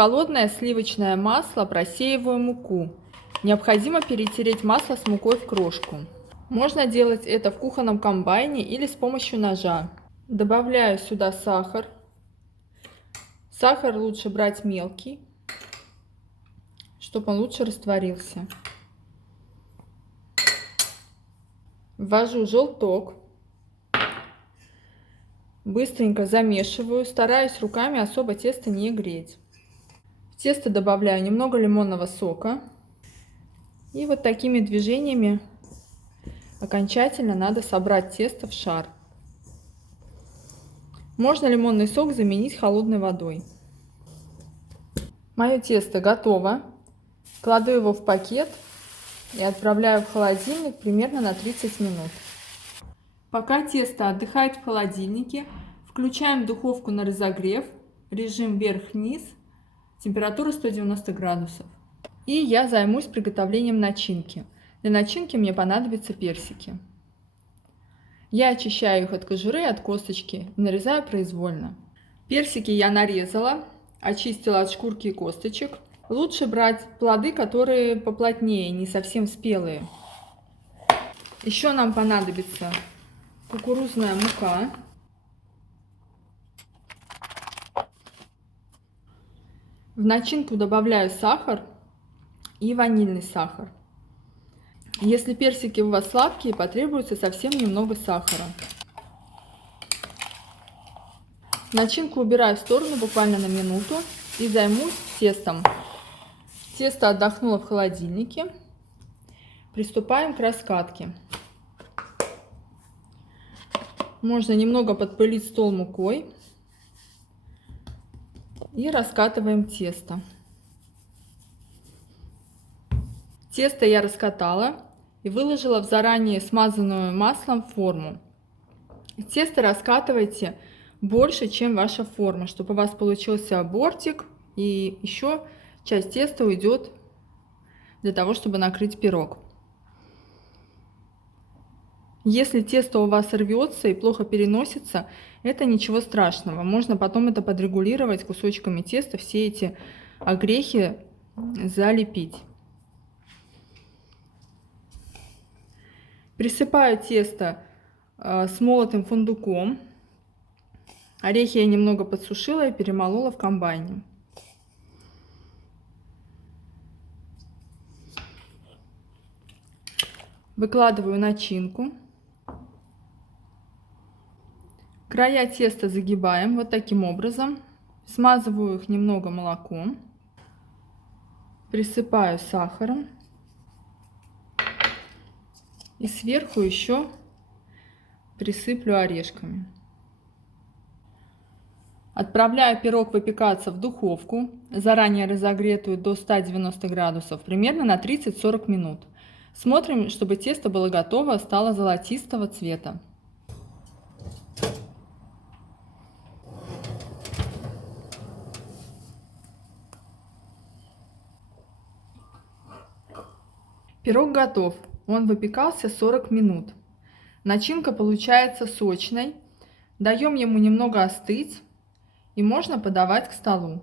холодное сливочное масло просеиваю муку. Необходимо перетереть масло с мукой в крошку. Можно делать это в кухонном комбайне или с помощью ножа. Добавляю сюда сахар. Сахар лучше брать мелкий, чтобы он лучше растворился. Ввожу желток. Быстренько замешиваю, стараюсь руками особо тесто не греть. В тесто добавляю немного лимонного сока. И вот такими движениями окончательно надо собрать тесто в шар. Можно лимонный сок заменить холодной водой. Мое тесто готово. Кладу его в пакет и отправляю в холодильник примерно на 30 минут. Пока тесто отдыхает в холодильнике, включаем духовку на разогрев, режим вверх-вниз, температура 190 градусов. И я займусь приготовлением начинки. Для начинки мне понадобятся персики. Я очищаю их от кожуры и от косточки и нарезаю произвольно. Персики я нарезала, очистила от шкурки и косточек. Лучше брать плоды, которые поплотнее, не совсем спелые. Еще нам понадобится кукурузная мука. В начинку добавляю сахар и ванильный сахар. Если персики у вас сладкие, потребуется совсем немного сахара. Начинку убираю в сторону буквально на минуту и займусь тестом. Тесто отдохнуло в холодильнике. Приступаем к раскатке. Можно немного подпылить стол мукой. И раскатываем тесто. Тесто я раскатала и выложила в заранее смазанную маслом форму. Тесто раскатывайте больше, чем ваша форма, чтобы у вас получился бортик, и еще часть теста уйдет для того, чтобы накрыть пирог. Если тесто у вас рвется и плохо переносится, это ничего страшного. Можно потом это подрегулировать кусочками теста, все эти огрехи залепить. Присыпаю тесто смолотым фундуком. Орехи я немного подсушила и перемолола в комбайне. Выкладываю начинку. Края теста загибаем вот таким образом. Смазываю их немного молоком. Присыпаю сахаром. И сверху еще присыплю орешками. Отправляю пирог выпекаться в духовку, заранее разогретую до 190 градусов, примерно на 30-40 минут. Смотрим, чтобы тесто было готово, стало золотистого цвета. Пирог готов. Он выпекался 40 минут. Начинка получается сочной. Даем ему немного остыть и можно подавать к столу.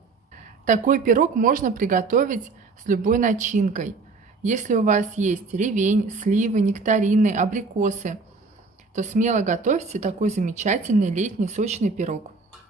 Такой пирог можно приготовить с любой начинкой. Если у вас есть ревень, сливы, нектарины, абрикосы, то смело готовьте такой замечательный летний сочный пирог.